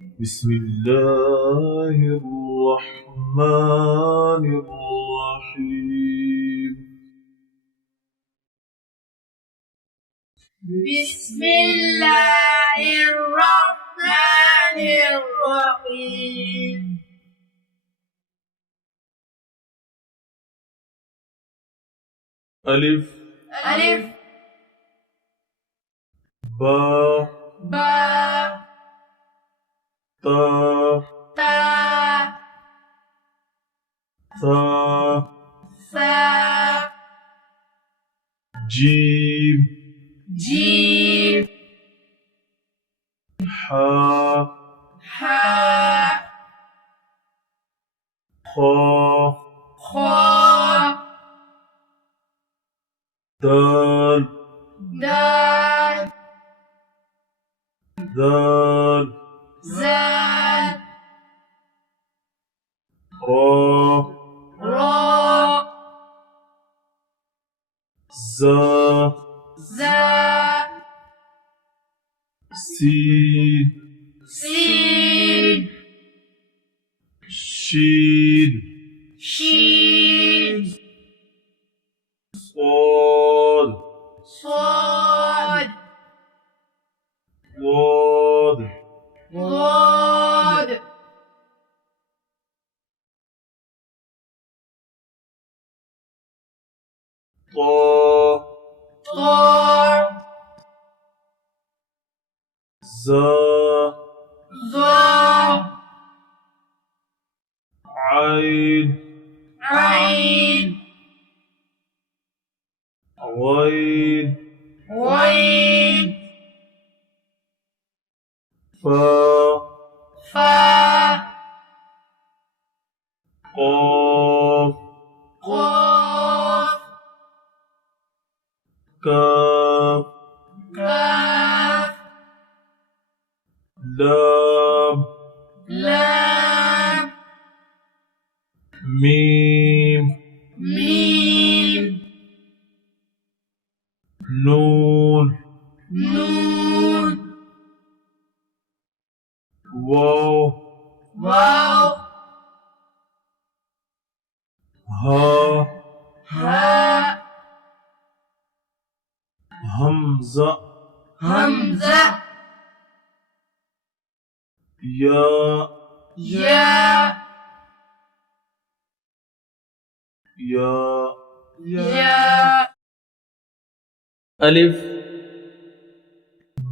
بسم الله الرحمن الرحيم. بسم الله الرحمن الرحيم. ألف ألف با با تا تا ثا ثا جيم جيم حا حا خا خا دال دال ذال زال را را زا زا سين سين شين شين صاد صاد ضاد ضاد طا طا زا ظا عين عين غين غين فا فا قاف قاف كاف كاف لام لام ميم ميم نون نون واو واو ها ها همزة همزة يا يا يا يا ألف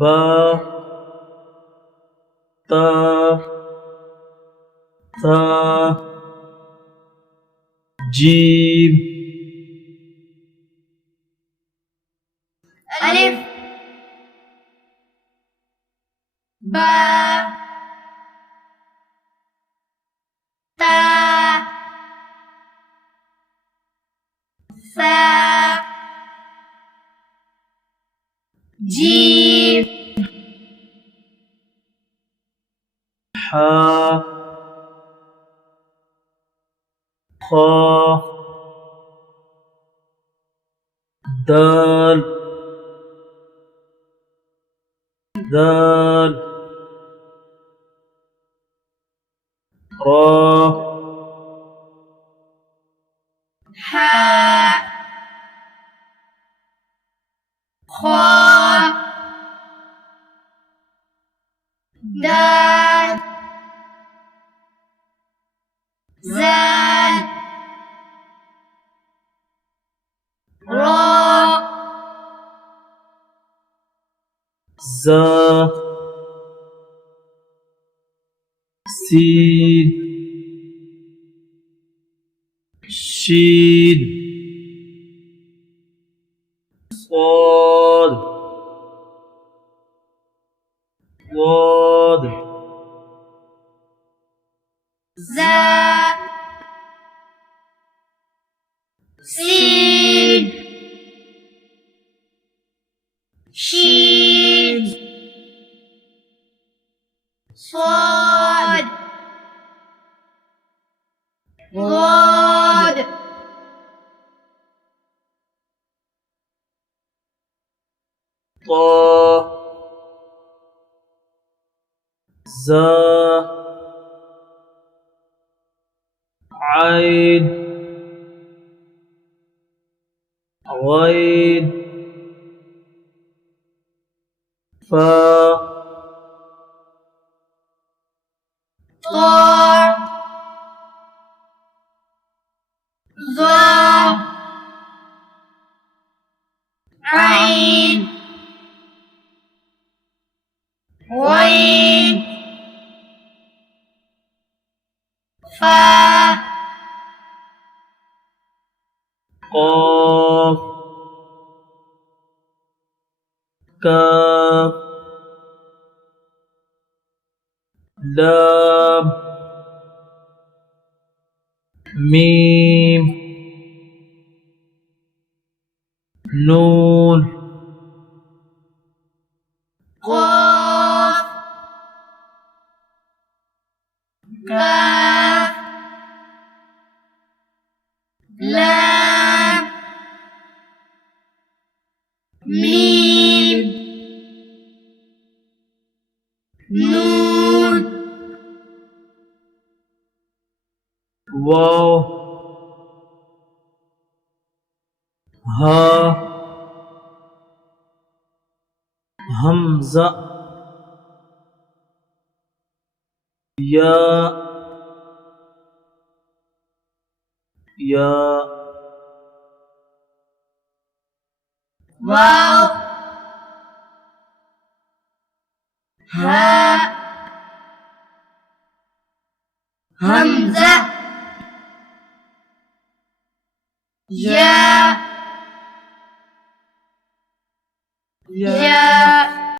با تا ثا جيم ألف با تا ثا جيم حا خا دال ذال را حا خا دال زال را زا سين شين صاد ضاد زا سين شين صاد ضاد طا زا عين غين فا طاء ظاء عين غين فاء قاف كاف لام ميم نون قاف كاف لام ميم نون واو ها همزة يا واو هاء همزة يا